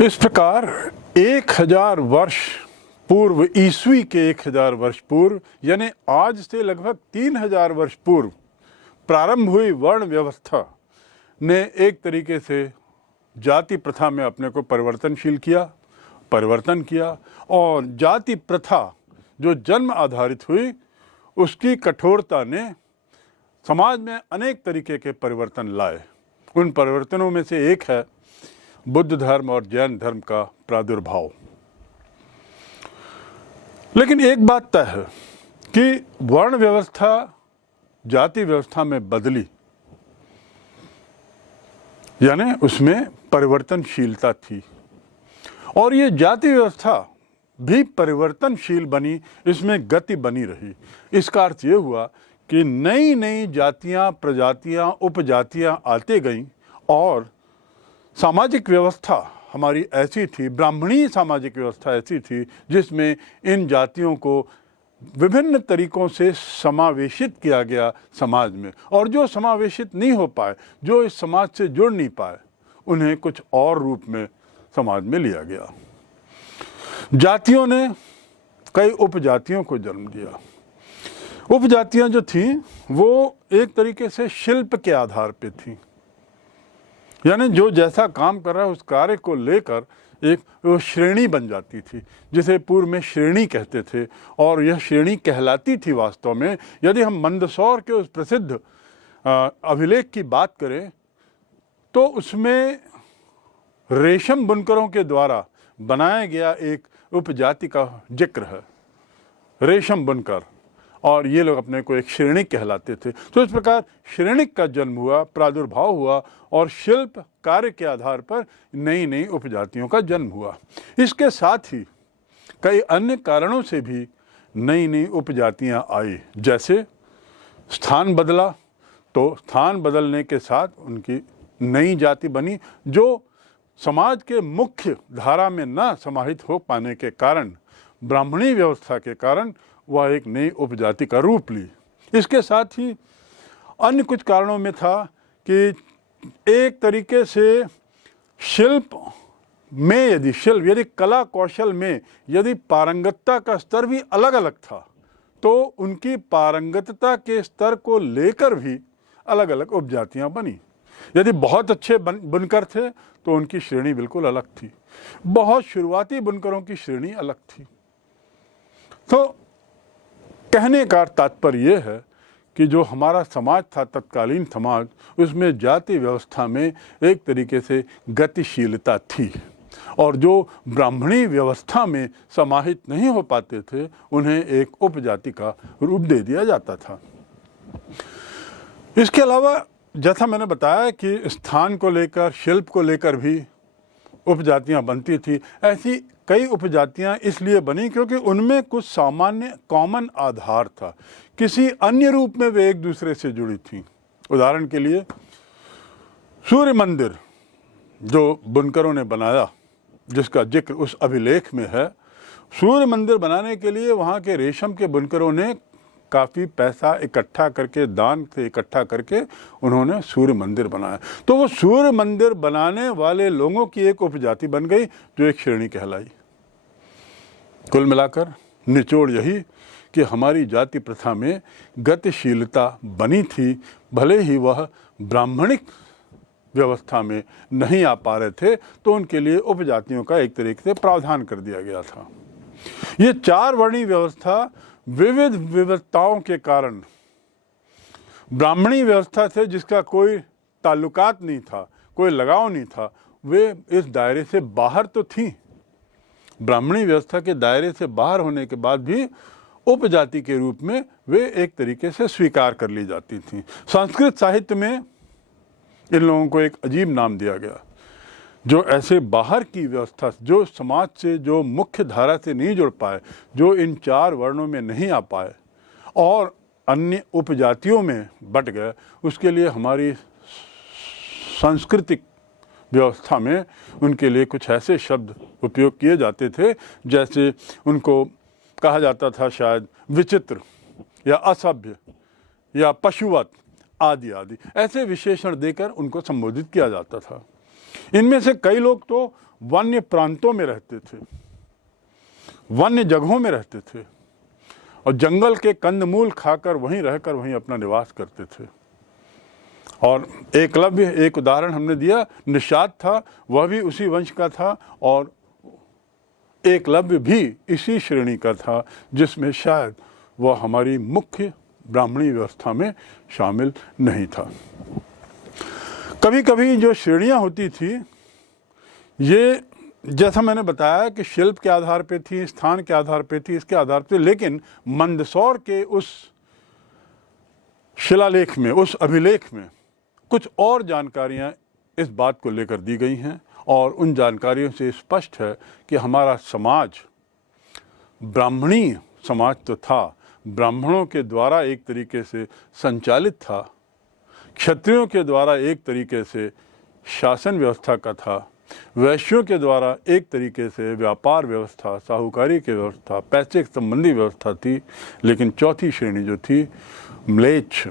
इस प्रकार 1000 वर्ष पूर्व, ईस्वी के 1000 वर्ष पूर्व, यानी आज से लगभग 3000 वर्ष पूर्व प्रारंभ हुई वर्ण व्यवस्था ने एक तरीके से जाति प्रथा में अपने को परिवर्तन किया और जाति प्रथा जो जन्म आधारित हुई, उसकी कठोरता ने समाज में अनेक तरीके के परिवर्तन लाए। उन परिवर्तनों में से एक है बुद्ध धर्म और जैन धर्म का प्रादुर्भाव। लेकिन एक बात तय है कि वर्ण व्यवस्था जाति व्यवस्था में बदली, यानी उसमें परिवर्तनशीलता थी और ये जाति व्यवस्था भी परिवर्तनशील बनी, इसमें गति बनी रही। इसका अर्थ ये हुआ कि नई नई जातियां, प्रजातियां, उपजातियां आते गईं और सामाजिक व्यवस्था हमारी ऐसी थी, ब्राह्मणी सामाजिक व्यवस्था ऐसी थी जिसमें इन जातियों को विभिन्न तरीकों से समावेशित किया गया समाज में, और जो समावेशित नहीं हो पाए, जो इस समाज से जुड़ नहीं पाए, उन्हें कुछ और रूप में समाज में लिया गया। जातियों ने कई उपजातियों को जन्म दिया। उपजातियां जो थीं वो एक तरीके से शिल्प के आधार पे थीं, यानी जो जैसा काम कर रहा है उस कार्य को लेकर एक वो श्रेणी बन जाती थी, जिसे पूर्व में श्रेणी कहते थे, और यह श्रेणी कहलाती थी वास्तव में। यदि हम मंदसौर के उस प्रसिद्ध अभिलेख की बात करें तो उसमें रेशम बुनकरों के द्वारा बनाया गया एक उपजाति का जिक्र है, रेशम बुनकर, और ये लोग अपने को एक श्रेणी कहलाते थे। तो इस प्रकार श्रेणिक का जन्म हुआ, प्रादुर्भाव हुआ और शिल्प कार्य के आधार पर नई नई उपजातियों का जन्म हुआ। इसके साथ ही कई अन्य कारणों से भी नई नई उपजातियां आई, जैसे स्थान बदला, तो स्थान बदलने के साथ उनकी नई जाति बनी जो समाज के मुख्य धारा में न समाहित हो पाने के कारण, ब्राह्मणी व्यवस्था के कारण वह एक नई उपजाति का रूप ली। इसके साथ ही अन्य कुछ कारणों में था कि एक तरीके से शिल्प में यदि कला कौशल में यदि पारंगतता का स्तर भी अलग अलग था, तो उनकी पारंगतता के स्तर को लेकर भी अलग अलग उपजातियां बनी। यदि बहुत अच्छे बुनकर थे तो उनकी श्रेणी बिल्कुल अलग थी, बहुत शुरुआती बुनकरों की श्रेणी अलग थी। तो कहने का तात्पर्य यह है कि जो हमारा समाज था, तत्कालीन समाज, उसमें जाति व्यवस्था में एक तरीके से गतिशीलता थी, और जो ब्राह्मणी व्यवस्था में समाहित नहीं हो पाते थे उन्हें एक उपजाति का रूप दे दिया जाता था। इसके अलावा जैसा मैंने बताया कि स्थान को लेकर, शिल्प को लेकर भी उपजातियां बनती थी। ऐसी कई उपजातियां इसलिए बनी क्योंकि उनमें कुछ सामान्य कॉमन आधार था, किसी अन्य रूप में वे एक दूसरे से जुड़ी थीं। उदाहरण के लिए सूर्य मंदिर जो बुनकरों ने बनाया, जिसका जिक्र उस अभिलेख में है, सूर्य मंदिर बनाने के लिए वहाँ के रेशम के बुनकरों ने काफ़ी पैसा इकट्ठा करके, दान से इकट्ठा करके उन्होंने सूर्य मंदिर बनाया। तो वो सूर्य मंदिर बनाने वाले लोगों की एक उपजाति बन गई जो एक श्रेणी कहलाई। कुल मिलाकर निचोड़ यही कि हमारी जाति प्रथा में गतिशीलता बनी थी, भले ही वह ब्राह्मणिक व्यवस्था में नहीं आ पा रहे थे, तो उनके लिए उपजातियों का एक तरीके से प्रावधान कर दिया गया था। ये चार वर्णी व्यवस्था विविध विविधताओं के कारण ब्राह्मणी व्यवस्था से जिसका कोई ताल्लुकात नहीं था, कोई लगाव नहीं था, वे इस दायरे से बाहर तो थी। ब्राह्मणी व्यवस्था के दायरे से बाहर होने के बाद भी उपजाति के रूप में वे एक तरीके से स्वीकार कर ली जाती थीं। संस्कृत साहित्य में इन लोगों को एक अजीब नाम दिया गया, जो ऐसे बाहर की व्यवस्था, जो समाज से, जो मुख्य धारा से नहीं जुड़ पाए, जो इन चार वर्णों में नहीं आ पाए और अन्य उपजातियों में बट गए, उसके लिए हमारी सांस्कृतिक व्यवस्था में उनके लिए कुछ ऐसे शब्द उपयोग किए जाते थे, जैसे उनको कहा जाता था शायद विचित्र या असभ्य या पशुवत आदि आदि, ऐसे विशेषण देकर उनको संबोधित किया जाता था। इनमें से कई लोग तो वन्य प्रांतों में रहते थे, वन्य जगहों में रहते थे और जंगल के कंदमूल खाकर वहीं रहकर वहीं अपना निवास करते थे। और एकलव्य, एक उदाहरण हमने दिया, निषाद था, वह भी उसी वंश का था और एकलव्य भी इसी श्रेणी का था जिसमें शायद वह हमारी मुख्य ब्राह्मणी व्यवस्था में शामिल नहीं था। कभी कभी जो श्रेणियां होती थी ये, जैसा मैंने बताया कि शिल्प के आधार पे थी, स्थान के आधार पे थी, इसके आधार पे, लेकिन मंदसौर के उस शिलालेख में, उस अभिलेख में कुछ और जानकारियां इस बात को लेकर दी गई हैं और उन जानकारियों से स्पष्ट है कि हमारा समाज ब्राह्मणी समाज तो था, ब्राह्मणों के द्वारा एक तरीके से संचालित था, क्षत्रियों के द्वारा एक तरीके से शासन व्यवस्था का था, वैश्यों के द्वारा एक तरीके से व्यापार व्यवस्था, साहूकारी की व्यवस्था, पैसे संबंधी व्यवस्था थी। लेकिन चौथी श्रेणी जो थी म्लेच्छ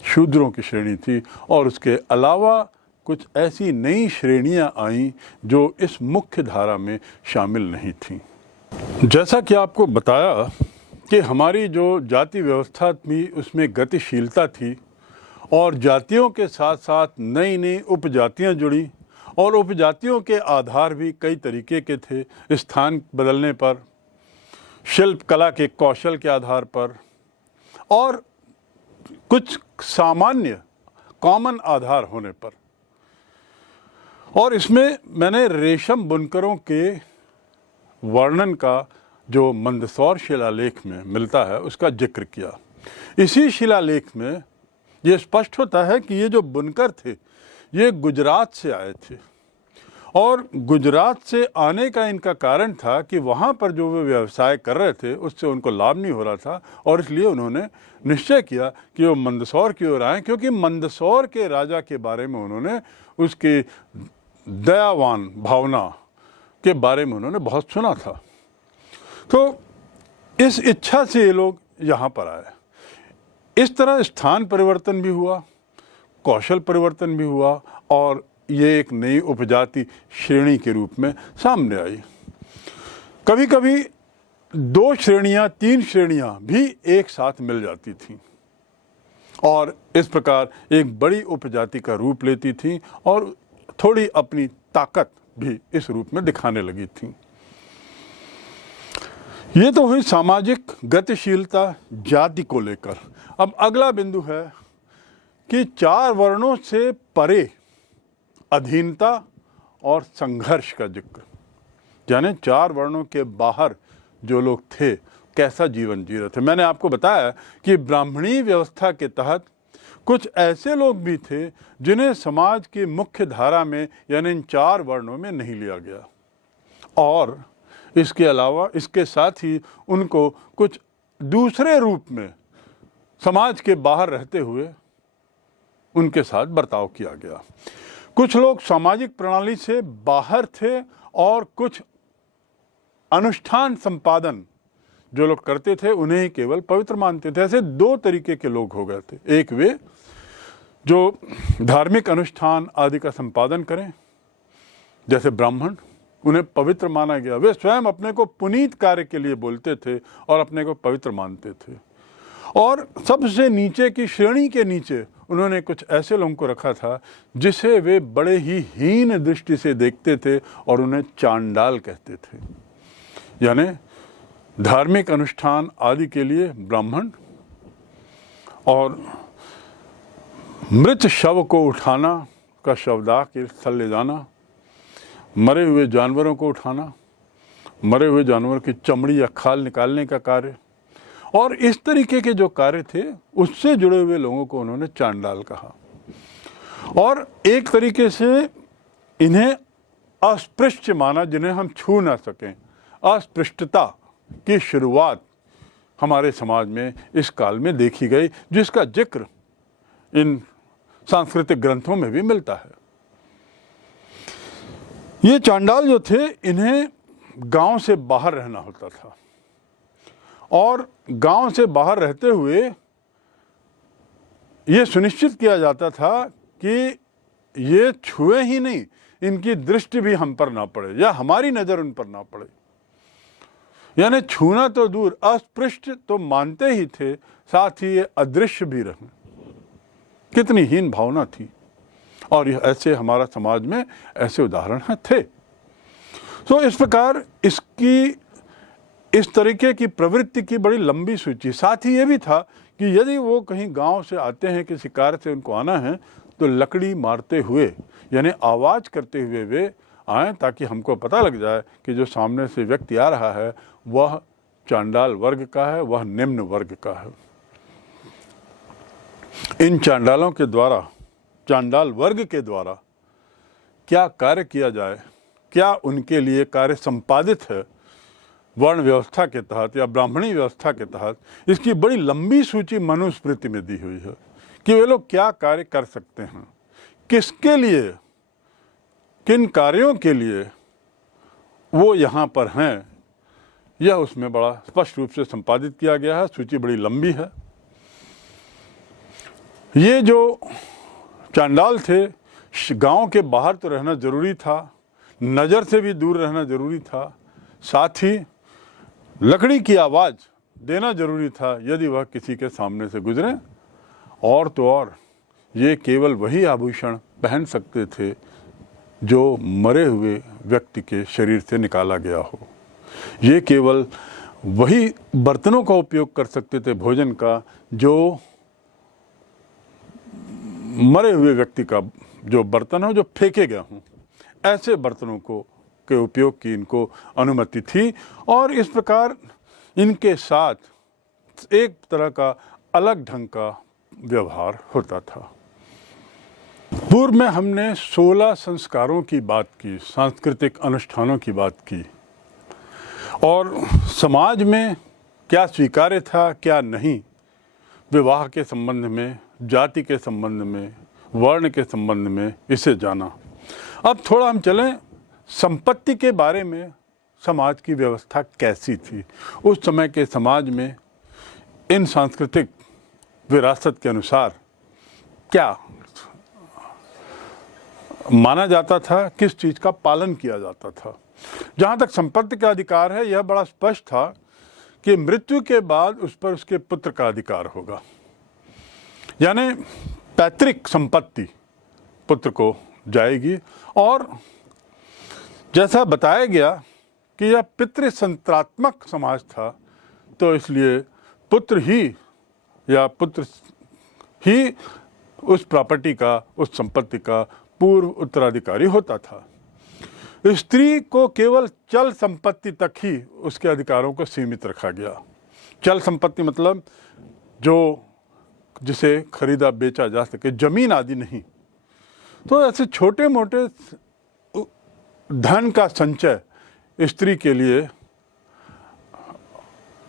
शूद्रों की श्रेणी थी और उसके अलावा कुछ ऐसी नई श्रेणियां आईं जो इस मुख्य धारा में शामिल नहीं थीं। जैसा कि आपको बताया कि हमारी जो जाति व्यवस्था थी उसमें गतिशीलता थी और जातियों के साथ साथ नई नई उपजातियां जुड़ी और उपजातियों के आधार भी कई तरीके के थे, स्थान बदलने पर, शिल्प कला के कौशल के आधार पर और कुछ सामान्य कॉमन आधार होने पर। और इसमें मैंने रेशम बुनकरों के वर्णन का जो मंदसौर शिलालेख में मिलता है उसका जिक्र किया। इसी शिलालेख में ये स्पष्ट होता है कि ये जो बुनकर थे ये गुजरात से आए थे और गुजरात से आने का इनका कारण था कि वहाँ पर जो वे व्यवसाय कर रहे थे उससे उनको लाभ नहीं हो रहा था और इसलिए उन्होंने निश्चय किया कि वो मंदसौर की ओर आए, क्योंकि मंदसौर के राजा के बारे में उन्होंने, उसकी दयावान भावना के बारे में उन्होंने बहुत सुना था। तो इस इच्छा से ये लोग यहाँ पर आए। इस तरह स्थान परिवर्तन भी हुआ, कौशल परिवर्तन भी हुआ और ये एक नई उपजाति श्रेणी के रूप में सामने आई। कभी कभी 2 श्रेणियां, 3 श्रेणियां भी एक साथ मिल जाती थीं और इस प्रकार एक बड़ी उपजाति का रूप लेती थीं और थोड़ी अपनी ताकत भी इस रूप में दिखाने लगी थीं। ये तो हुई सामाजिक गतिशीलता जाति को लेकर। अब अगला बिंदु है कि 4 वर्णों से परे अधीनता और संघर्ष का जिक्र, यानी 4 वर्णों के बाहर जो लोग थे कैसा जीवन जी रहे थे। मैंने आपको बताया कि ब्राह्मणी व्यवस्था के तहत कुछ ऐसे लोग भी थे जिन्हें समाज की मुख्य धारा में यानी इन 4 वर्णों में नहीं लिया गया और इसके अलावा, इसके साथ ही उनको कुछ दूसरे रूप में समाज के बाहर रहते हुए उनके साथ बर्ताव किया गया। कुछ लोग सामाजिक प्रणाली से बाहर थे और कुछ अनुष्ठान संपादन जो लोग करते थे उन्हें ही केवल पवित्र मानते थे। ऐसे 2 तरीके के लोग हो गए थे। एक वे जो धार्मिक अनुष्ठान आदि का संपादन करें, जैसे ब्राह्मण, उन्हें पवित्र माना गया। वे स्वयं अपने को पुनीत कार्य के लिए बोलते थे और अपने को पवित्र मानते थे। और सबसे नीचे की श्रेणी के नीचे उन्होंने कुछ ऐसे लोगों को रखा था जिसे वे बड़े ही हीन दृष्टि से देखते थे और उन्हें चांडाल कहते थे। यानी धार्मिक अनुष्ठान आदि के लिए ब्राह्मण और मृत शव को उठाना का शवदाह के स्थल ले जाना, मरे हुए जानवरों को उठाना, मरे हुए जानवर की चमड़ी या खाल निकालने का कार्य और इस तरीके के जो कार्य थे उससे जुड़े हुए लोगों को उन्होंने चांडाल कहा। और एक तरीके से इन्हें अस्पृश्य माना, जिन्हें हम छू ना सकें। अस्पृश्यता की शुरुआत हमारे समाज में इस काल में देखी गई, जिसका जिक्र इन सांस्कृतिक ग्रंथों में भी मिलता है। ये चांडाल जो थे, इन्हें गांव से बाहर रहना होता था और गांव से बाहर रहते हुए ये सुनिश्चित किया जाता था कि ये छुए ही नहीं, इनकी दृष्टि भी हम पर ना पड़े या हमारी नज़र उन पर ना पड़े। यानी छूना तो दूर, अस्पृश्य तो मानते ही थे, साथ ही ये अदृश्य भी रहे। कितनी हीन भावना थी। और यह ऐसे हमारा समाज में ऐसे उदाहरण थे। तो इस प्रकार इस तरीके की प्रवृत्ति की बड़ी लंबी सूची। साथ ही ये भी था कि यदि वो कहीं गांव से आते हैं, किसी कार्य से उनको आना है, तो लकड़ी मारते हुए यानी आवाज़ करते हुए वे आएँ, ताकि हमको पता लग जाए कि जो सामने से व्यक्ति आ रहा है वह चांडाल वर्ग का है, वह निम्न वर्ग का है। इन चांडालों के द्वारा, चांडाल वर्ग के द्वारा क्या कार्य किया जाए, क्या उनके लिए कार्य संपादित है वर्ण व्यवस्था के तहत या ब्राह्मणी व्यवस्था के तहत, इसकी बड़ी लंबी सूची मनुस्मृति में दी हुई है कि वे लोग क्या कार्य कर सकते हैं, किसके लिए, किन कार्यों के लिए वो यहाँ पर हैं। यह उसमें बड़ा स्पष्ट रूप से संपादित किया गया है। सूची बड़ी लंबी है। ये जो चांडाल थे, गांव के बाहर तो रहना जरूरी था, नज़र से भी दूर रहना जरूरी था, साथ ही लकड़ी की आवाज़ देना जरूरी था यदि वह किसी के सामने से गुजरे। और तो और ये केवल वही आभूषण पहन सकते थे जो मरे हुए व्यक्ति के शरीर से निकाला गया हो। ये केवल वही बर्तनों का उपयोग कर सकते थे भोजन का जो मरे हुए व्यक्ति का जो बर्तन हो, जो फेंके गए हों, ऐसे बर्तनों के उपयोग की इनको अनुमति थी। और इस प्रकार इनके साथ एक तरह का अलग ढंग का व्यवहार होता था। पूर्व में हमने 16 संस्कारों की बात की, सांस्कृतिक अनुष्ठानों की बात की, और समाज में क्या स्वीकार्य था क्या नहीं, विवाह के संबंध में, जाति के संबंध में, वर्ण के संबंध में, इसे जाना। अब थोड़ा हम चलें संपत्ति के बारे में। समाज की व्यवस्था कैसी थी उस समय के समाज में, इन सांस्कृतिक विरासत के अनुसार क्या माना जाता था, किस चीज़ का पालन किया जाता था। जहाँ तक संपत्ति का अधिकार है, यह बड़ा स्पष्ट था कि मृत्यु के बाद उस पर उसके पुत्र का अधिकार होगा। यानी पैतृक संपत्ति पुत्र को जाएगी। और जैसा बताया गया कि यह पितृसंत्रात्मक समाज था, तो इसलिए पुत्र ही उस प्रॉपर्टी का, उस संपत्ति का पूर्व उत्तराधिकारी होता था। स्त्री को केवल चल संपत्ति तक ही उसके अधिकारों को सीमित रखा गया। चल संपत्ति मतलब जिसे खरीदा बेचा जा सके, जमीन आदि नहीं। तो ऐसे छोटे मोटे धन का संचय स्त्री के लिए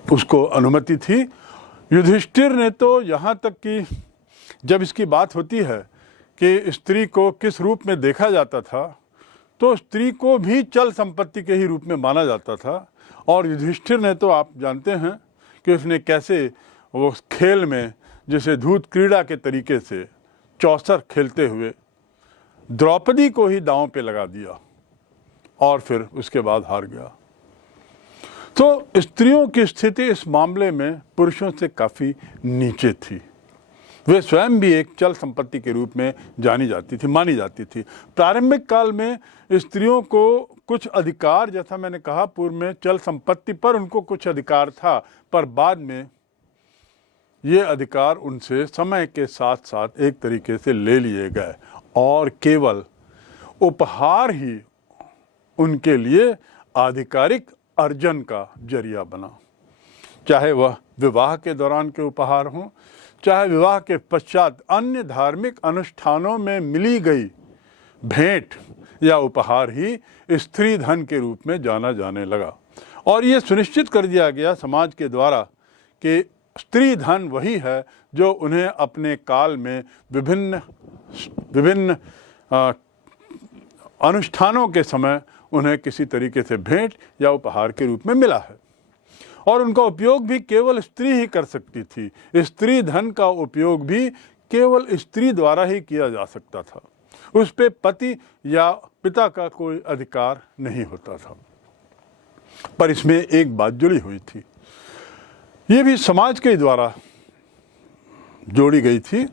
उसको अनुमति थी। युधिष्ठिर ने तो यहाँ तक कि जब इसकी बात होती है कि स्त्री को किस रूप में देखा जाता था, तो स्त्री को भी चल संपत्ति के ही रूप में माना जाता था। और युधिष्ठिर ने तो आप जानते हैं कि उसने कैसे वो खेल में, जैसे धूत क्रीड़ा के तरीके से चौसर खेलते हुए द्रौपदी को ही दांव पे लगा दिया और फिर उसके बाद हार गया। तो स्त्रियों की स्थिति इस मामले में पुरुषों से काफ़ी नीचे थी। वे स्वयं भी एक चल संपत्ति के रूप में मानी जाती थी। प्रारंभिक काल में स्त्रियों को कुछ अधिकार, जैसा मैंने कहा पूर्व में, चल संपत्ति पर उनको कुछ अधिकार था, पर बाद में ये अधिकार उनसे समय के साथ साथ एक तरीके से ले लिए गए और केवल उपहार ही उनके लिए आधिकारिक अर्जन का जरिया बना। चाहे वह विवाह के दौरान के उपहार हों, चाहे विवाह के पश्चात अन्य धार्मिक अनुष्ठानों में मिली गई भेंट या उपहार ही स्त्री धन के रूप में जाना जाने लगा। और ये सुनिश्चित कर दिया गया समाज के द्वारा कि स्त्री धन वही है जो उन्हें अपने काल में विभिन्न अनुष्ठानों के समय उन्हें किसी तरीके से भेंट या उपहार के रूप में मिला है। और उनका उपयोग भी केवल स्त्री ही कर सकती थी। स्त्री धन का उपयोग भी केवल स्त्री द्वारा ही किया जा सकता था। उस पे पति या पिता का कोई अधिकार नहीं होता था। पर इसमें एक बात जुड़ी हुई थी, ये भी समाज के द्वारा जोड़ी गई थी,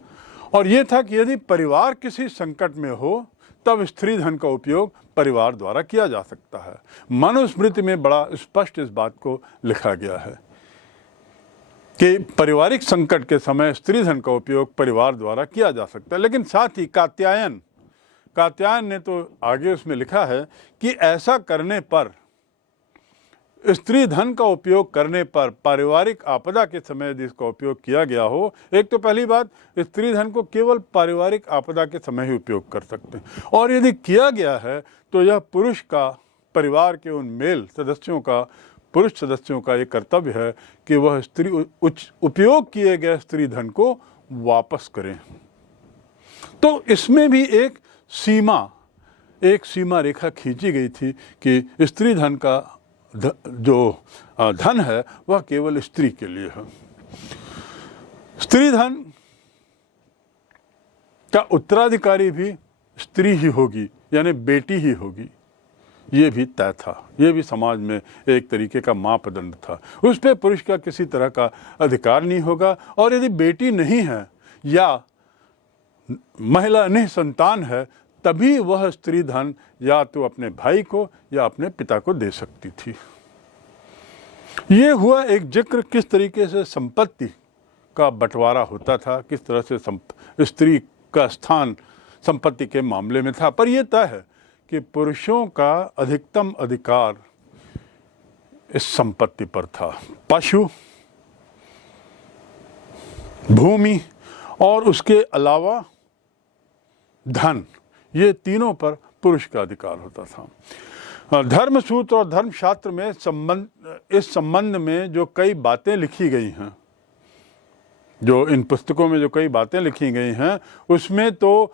और ये था कि यदि परिवार किसी संकट में हो तब स्त्री धन का उपयोग परिवार द्वारा किया जा सकता है। मनुस्मृति में बड़ा स्पष्ट इस बात को लिखा गया है कि पारिवारिक संकट के समय स्त्री धन का उपयोग परिवार द्वारा किया जा सकता है। लेकिन साथ ही कात्यायन ने तो आगे उसमें लिखा है कि ऐसा करने पर, स्त्री धन का उपयोग करने पर, पारिवारिक आपदा के समय यदि इसका उपयोग किया गया हो, एक तो पहली बात, स्त्री धन को केवल पारिवारिक आपदा के समय ही उपयोग कर सकते हैं, और यदि किया गया है तो यह पुरुष का, परिवार के उन मेल सदस्यों का, पुरुष सदस्यों का ये कर्तव्य है कि वह उपयोग किए गए स्त्री धन को वापस करें। तो इसमें भी एक सीमा रेखा खींची गई थी कि स्त्री धन का जो धन है वह केवल स्त्री के लिए है। स्त्री धन का उत्तराधिकारी भी स्त्री ही होगी, यानी बेटी ही होगी, ये भी तय था। ये भी समाज में एक तरीके का मापदंड था। उस पर पुरुष का किसी तरह का अधिकार नहीं होगा, और यदि बेटी नहीं है या महिला निसंतान है तभी वह स्त्री धन या तो अपने भाई को या अपने पिता को दे सकती थी। ये हुआ एक जिक्र किस तरीके से संपत्ति का बंटवारा होता था, किस तरह से स्त्री का स्थान संपत्ति के मामले में था। पर यह तय है कि पुरुषों का अधिकतम अधिकार इस संपत्ति पर था। पशु, भूमि और उसके अलावा धन, ये तीनों पर पुरुष का अधिकार होता था। धर्मसूत्र और धर्मशास्त्र में इस संबंध में जो कई बातें लिखी गई हैं, जो इन पुस्तकों में जो कई बातें लिखी गई हैं, उसमें तो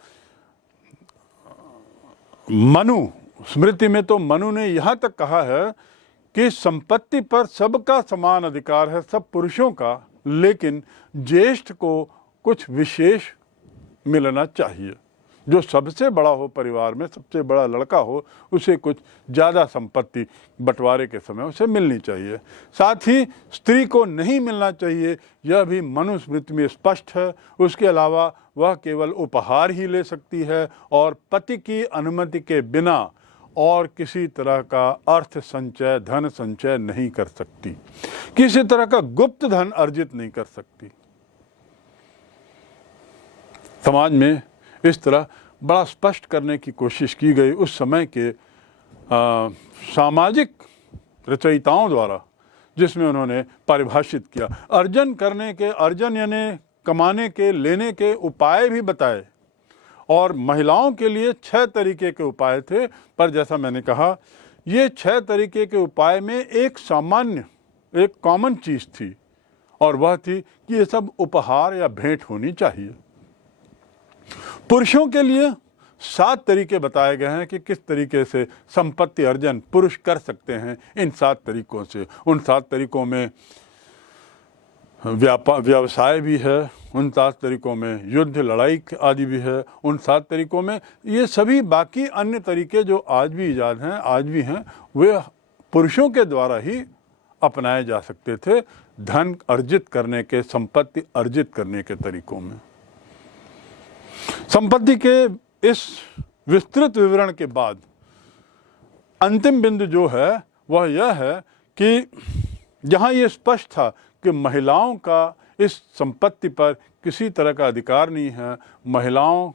मनु स्मृति में तो मनु ने यहाँ तक कहा है कि संपत्ति पर सबका समान अधिकार है, सब पुरुषों का, लेकिन ज्येष्ठ को कुछ विशेष मिलना चाहिए। जो सबसे बड़ा हो परिवार में, सबसे बड़ा लड़का हो, उसे कुछ ज़्यादा संपत्ति बंटवारे के समय उसे मिलनी चाहिए। साथ ही स्त्री को नहीं मिलना चाहिए, यह भी मनुस्मृति में स्पष्ट है। उसके अलावा वह केवल उपहार ही ले सकती है और पति की अनुमति के बिना और किसी तरह का अर्थ संचय, धन संचय नहीं कर सकती, किसी तरह का गुप्त धन अर्जित नहीं कर सकती। समाज में इस तरह बड़ा स्पष्ट करने की कोशिश की गई उस समय के सामाजिक रचयिताओं द्वारा, जिसमें उन्होंने परिभाषित किया। अर्जन यानी कमाने के, लेने के उपाय भी बताए, और महिलाओं के लिए 6 तरीके के उपाय थे। पर जैसा मैंने कहा, ये 6 तरीके के उपाय में एक सामान्य, एक कॉमन चीज़ थी, और वह थी कि ये सब उपहार या भेंट होनी चाहिए। पुरुषों के लिए 7 तरीके बताए गए हैं कि किस तरीके से संपत्ति अर्जन पुरुष कर सकते हैं। इन 7 तरीकों से, उन 7 तरीकों में व्यवसाय भी है, उन 7 तरीकों में युद्ध लड़ाई आदि भी है, उन 7 तरीकों में ये सभी बाकी अन्य तरीके जो आज भी ईजाद हैं, आज भी हैं, वे पुरुषों के द्वारा ही अपनाए जा सकते थे धन अर्जित करने के, संपत्ति अर्जित करने के तरीकों में। संपत्ति के इस विस्तृत विवरण के बाद अंतिम बिंदु जो है वह यह है कि जहाँ ये स्पष्ट था कि महिलाओं का इस संपत्ति पर किसी तरह का अधिकार नहीं है, महिलाओं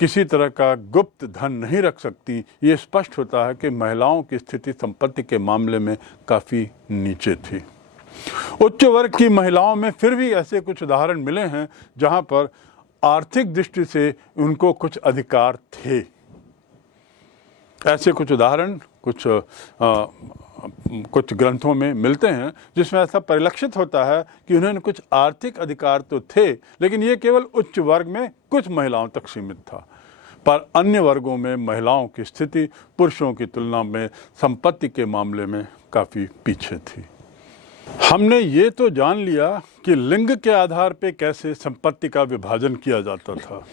किसी तरह का गुप्त धन नहीं रख सकती, ये स्पष्ट होता है कि महिलाओं की स्थिति संपत्ति के मामले में काफ़ी नीचे थी। उच्च वर्ग की महिलाओं में फिर भी ऐसे कुछ उदाहरण मिले हैं जहाँ पर आर्थिक दृष्टि से उनको कुछ अधिकार थे। ऐसे कुछ उदाहरण कुछ ग्रंथों में मिलते हैं जिसमें ऐसा परिलक्षित होता है कि उन्होंने कुछ आर्थिक अधिकार तो थे, लेकिन ये केवल उच्च वर्ग में कुछ महिलाओं तक सीमित था। पर अन्य वर्गों में महिलाओं की स्थिति पुरुषों की तुलना में संपत्ति के मामले में काफ़ी पीछे थी। हमने ये तो जान लिया कि लिंग के आधार पे कैसे संपत्ति का विभाजन किया जाता था।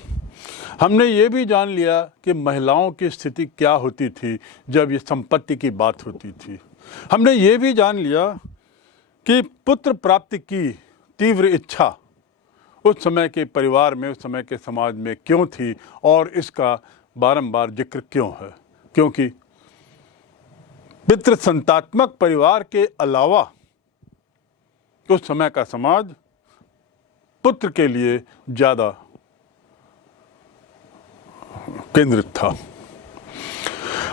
हमने ये भी जान लिया कि महिलाओं की स्थिति क्या होती थी जब ये संपत्ति की बात होती थी। हमने ये भी जान लिया कि पुत्र प्राप्ति की तीव्र इच्छा उस समय के परिवार में, उस समय के समाज में क्यों थी और इसका बारंबार जिक्र क्यों है। क्योंकि पितृ संतात्मक परिवार के अलावा उस समय का समाज पुत्र के लिए ज़्यादा केंद्रित था।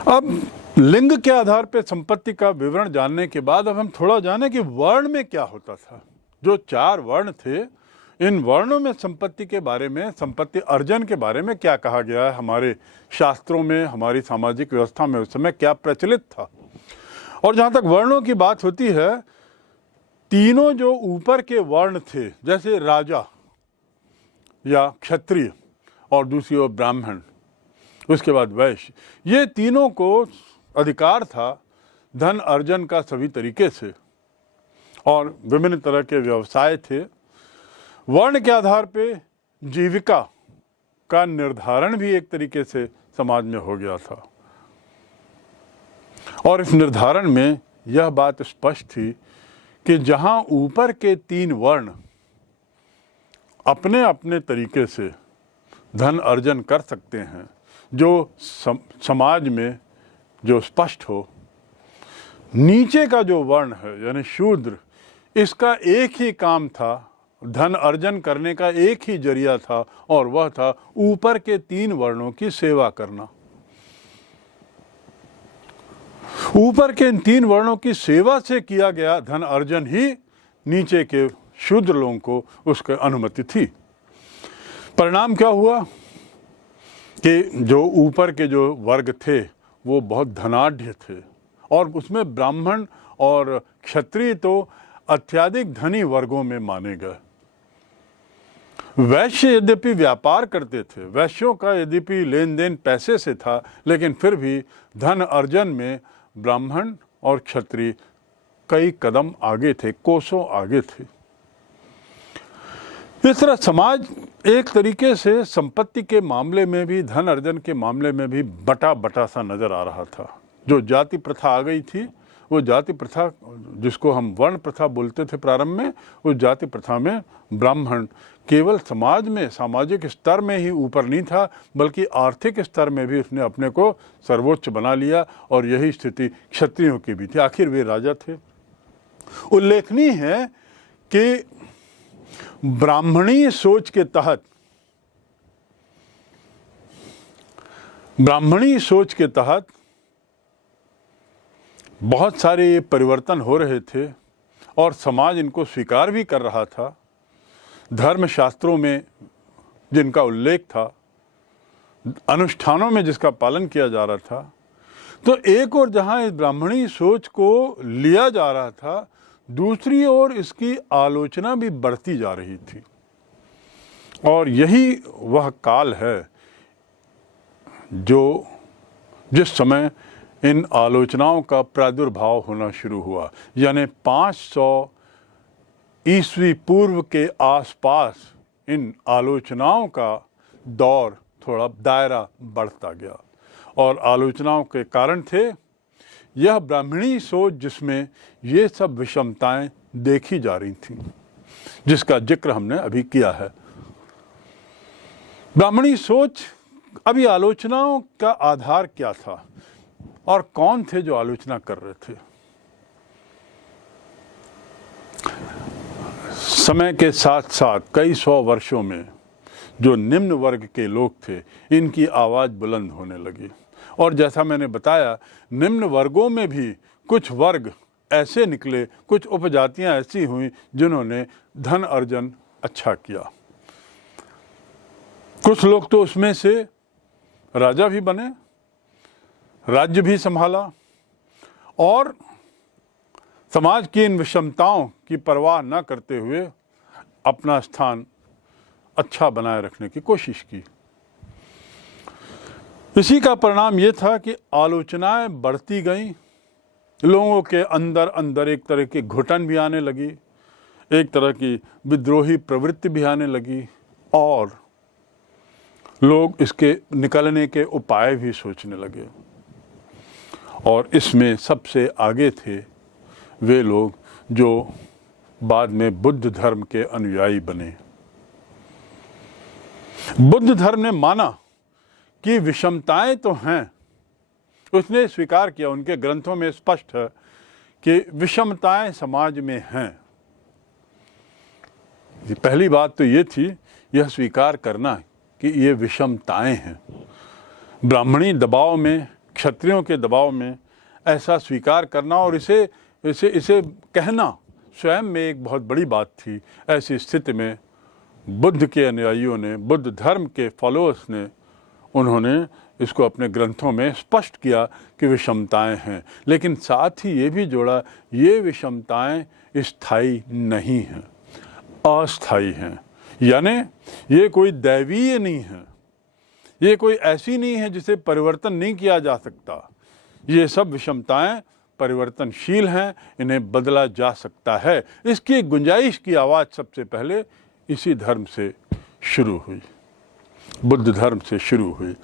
अब लिंग के आधार पर संपत्ति का विवरण जानने के बाद अब हम थोड़ा जानें कि वर्ण में क्या होता था। जो 4 वर्ण थे, इन वर्णों में संपत्ति के बारे में, संपत्ति अर्जन के बारे में क्या कहा गया है, हमारे शास्त्रों में, हमारी सामाजिक व्यवस्था में उस समय क्या प्रचलित था। और जहाँ तक वर्णों की बात होती है, तीनों जो ऊपर के वर्ण थे, जैसे राजा या क्षत्रिय और दूसरी ओर ब्राह्मण, उसके बाद वैश्य, ये तीनों को अधिकार था धन अर्जन का सभी तरीके से, और विभिन्न तरह के व्यवसाय थे। वर्ण के आधार पे जीविका का निर्धारण भी एक तरीके से समाज में हो गया था, और इस निर्धारण में यह बात स्पष्ट थी कि जहां ऊपर के 3 वर्ण अपने अपने तरीके से धन अर्जन कर सकते हैं, जो समाज में जो स्पष्ट हो, नीचे का जो वर्ण है यानी शूद्र, इसका एक ही काम था, धन अर्जन करने का एक ही जरिया था, और वह था ऊपर के 3 वर्णों की सेवा करना। ऊपर के इन 3 वर्णों की सेवा से किया गया धन अर्जन ही नीचे के शूद्र लोगों को उसकी अनुमति थी। परिणाम क्या हुआ कि जो ऊपर के जो वर्ग थे वो बहुत धनाढ़ थे, और उसमें ब्राह्मण और क्षत्रिय तो अत्यधिक धनी वर्गों में माने गए। वैश्य यद्यपि व्यापार करते थे, वैश्यों का यद्यपि लेन देन पैसे से था, लेकिन फिर भी धन अर्जन में ब्राह्मण और क्षत्रिय कई कदम आगे थे, कोसों आगे थे। इस तरह समाज एक तरीके से संपत्ति के मामले में भी, धन अर्जन के मामले में भी बटा बटा सा नजर आ रहा था। जो जाति प्रथा आ गई थी, वो जाति प्रथा जिसको हम वर्ण प्रथा बोलते थे प्रारंभ में, उस जाति प्रथा में ब्राह्मण केवल समाज में, सामाजिक स्तर में ही ऊपर नहीं था, बल्कि आर्थिक स्तर में भी उसने अपने को सर्वोच्च बना लिया, और यही स्थिति क्षत्रियों की भी थी। आखिर वे राजा थे। उल्लेखनीय है कि ब्राह्मणी सोच के तहत बहुत सारे परिवर्तन हो रहे थे, और समाज इनको स्वीकार भी कर रहा था। धर्मशास्त्रों में जिनका उल्लेख था, अनुष्ठानों में जिसका पालन किया जा रहा था, तो एक और जहां इस ब्राह्मणी सोच को लिया जा रहा था, दूसरी ओर इसकी आलोचना भी बढ़ती जा रही थी। और यही वह काल है जिस समय इन आलोचनाओं का प्रादुर्भाव होना शुरू हुआ। यानी 500 ईस्वी पूर्व के आसपास इन आलोचनाओं का दौर, थोड़ा दायरा बढ़ता गया, और आलोचनाओं के कारण थे यह ब्राह्मणी सोच जिसमें ये सब विषमताएं देखी जा रही थीं, जिसका जिक्र हमने अभी किया है। ब्राह्मणी सोच, अभी आलोचनाओं का आधार क्या था और कौन थे जो आलोचना कर रहे थे। समय के साथ साथ कई 100 वर्षों में जो निम्न वर्ग के लोग थे, इनकी आवाज़ बुलंद होने लगी। और जैसा मैंने बताया, निम्न वर्गों में भी कुछ वर्ग ऐसे निकले, कुछ उपजातियां ऐसी हुई जिन्होंने धन अर्जन अच्छा किया। कुछ लोग तो उसमें से राजा भी बने, राज्य भी संभाला, और समाज की इन विषमताओं की परवाह न करते हुए अपना स्थान अच्छा बनाए रखने की कोशिश की। इसी का परिणाम ये था कि आलोचनाएं बढ़ती गईं, लोगों के अंदर अंदर एक तरह की घुटन भी आने लगी, एक तरह की विद्रोही प्रवृत्ति भी आने लगी, और लोग इसके निकलने के उपाय भी सोचने लगे। और इसमें सबसे आगे थे वे लोग जो बाद में बुद्ध धर्म के अनुयायी बने। बुद्ध धर्म ने माना कि विषमताएं तो हैं, उसने स्वीकार किया, उनके ग्रंथों में स्पष्ट है कि विषमताएं समाज में हैं। पहली बात तो ये थी, यह स्वीकार करना कि ये विषमताएं हैं। ब्राह्मणी दबाव में, क्षत्रियों के दबाव में ऐसा स्वीकार करना और इसे कहना स्वयं में एक बहुत बड़ी बात थी। ऐसी स्थिति में बुद्ध के अनुयायियों ने, बुद्ध धर्म के फॉलोअर्स ने, उन्होंने इसको अपने ग्रंथों में स्पष्ट किया कि विषमताएं हैं, लेकिन साथ ही ये भी जोड़ा, ये विषमताएं स्थायी नहीं हैं, अस्थायी हैं। यानी ये कोई दैवीय नहीं है, ये कोई ऐसी नहीं है जिसे परिवर्तन नहीं किया जा सकता। ये सब विषमताएं परिवर्तनशील हैं, इन्हें बदला जा सकता है। इसकी गुंजाइश की आवाज़ सबसे पहले इसी धर्म से शुरू हुई, बुद्ध धर्म से शुरू हुई।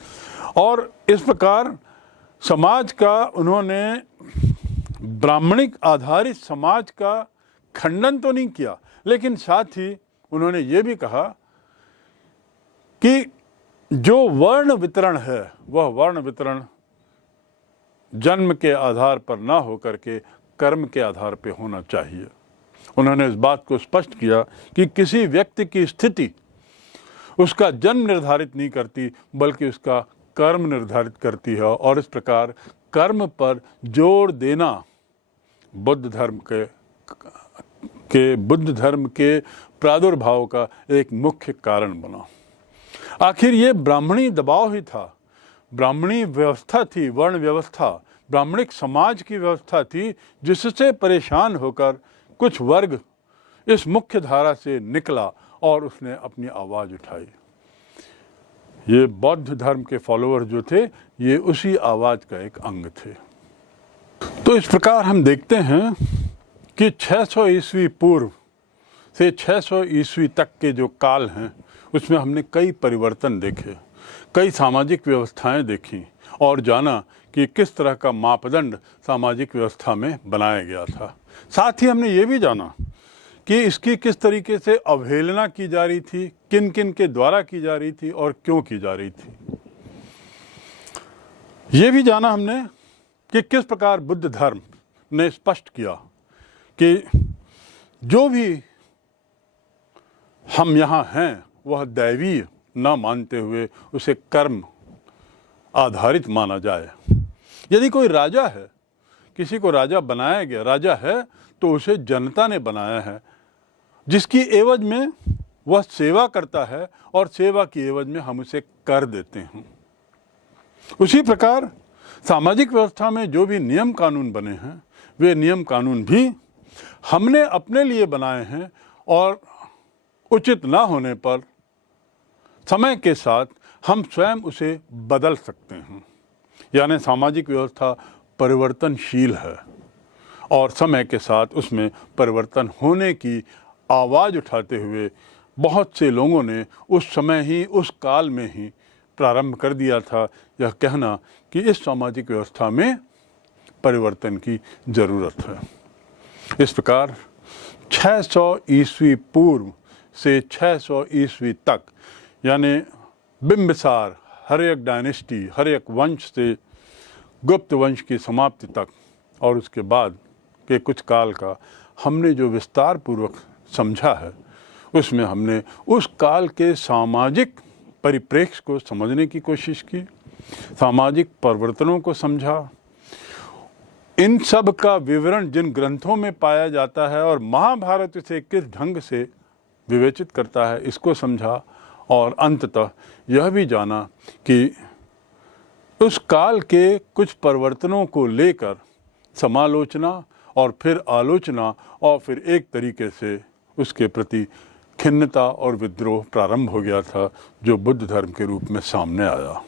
और इस प्रकार समाज का उन्होंने ब्राह्मणिक आधारित समाज का खंडन तो नहीं किया, लेकिन साथ ही उन्होंने ये भी कहा कि जो वर्ण वितरण है वह वर्ण वितरण जन्म के आधार पर ना होकर के कर्म के आधार पर होना चाहिए। उन्होंने इस बात को स्पष्ट किया कि किसी व्यक्ति की स्थिति उसका जन्म निर्धारित नहीं करती, बल्कि उसका कर्म निर्धारित करती है। और इस प्रकार कर्म पर जोर देना बुद्ध धर्म के प्रादुर्भाव का एक मुख्य कारण बना। आखिर ये ब्राह्मणी दबाव ही था, ब्राह्मणी व्यवस्था थी, वर्ण व्यवस्था, ब्राह्मणिक समाज की व्यवस्था थी, जिससे परेशान होकर कुछ वर्ग इस मुख्य धारा से निकला और उसने अपनी आवाज़ उठाई। ये बौद्ध धर्म के फॉलोअर जो थे, ये उसी आवाज़ का एक अंग थे। तो इस प्रकार हम देखते हैं कि 600 ईस्वी पूर्व से 600 ईस्वी तक के जो काल हैं, उसमें हमने कई परिवर्तन देखे, कई सामाजिक व्यवस्थाएं देखी और जाना कि किस तरह का मापदंड सामाजिक व्यवस्था में बनाया गया था। साथ ही हमने ये भी जाना कि इसकी किस तरीके से अवहेलना की जा रही थी, किन किन के द्वारा की जा रही थी और क्यों की जा रही थी। ये भी जाना हमने कि किस प्रकार बुद्ध धर्म ने स्पष्ट किया कि जो भी हम यहाँ हैं वह दैवीय न मानते हुए उसे कर्म आधारित माना जाए। यदि कोई राजा है, किसी को राजा बनाया गया, राजा है तो उसे जनता ने बनाया है, जिसकी एवज में वह सेवा करता है और सेवा की एवज में हम उसे कर देते हैं। उसी प्रकार सामाजिक व्यवस्था में जो भी नियम कानून बने हैं, वे नियम कानून भी हमने अपने लिए बनाए हैं और उचित ना होने पर समय के साथ हम स्वयं उसे बदल सकते हैं। यानी सामाजिक व्यवस्था परिवर्तनशील है और समय के साथ उसमें परिवर्तन होने की आवाज़ उठाते हुए बहुत से लोगों ने उस समय ही, उस काल में ही प्रारंभ कर दिया था यह कहना कि इस सामाजिक व्यवस्था में परिवर्तन की ज़रूरत है। इस प्रकार 600 ईस्वी पूर्व से 600 ईस्वी तक, यानी बिंबिसार, हर्यक डायनेस्टी, हर्यक वंश से गुप्त वंश की समाप्ति तक और उसके बाद के कुछ काल का हमने जो विस्तार पूर्वक समझा है, उसमें हमने उस काल के सामाजिक परिप्रेक्ष्य को समझने की कोशिश की, सामाजिक परिवर्तनों को समझा, इन सब का विवरण जिन ग्रंथों में पाया जाता है और महाभारत इसे किस ढंग से विवेचित करता है, इसको समझा और अंततः यह भी जाना कि उस काल के कुछ परिवर्तनों को लेकर समालोचना और फिर आलोचना और फिर एक तरीके से उसके प्रति खिन्नता और विद्रोह प्रारंभ हो गया था, जो बुद्ध धर्म के रूप में सामने आया।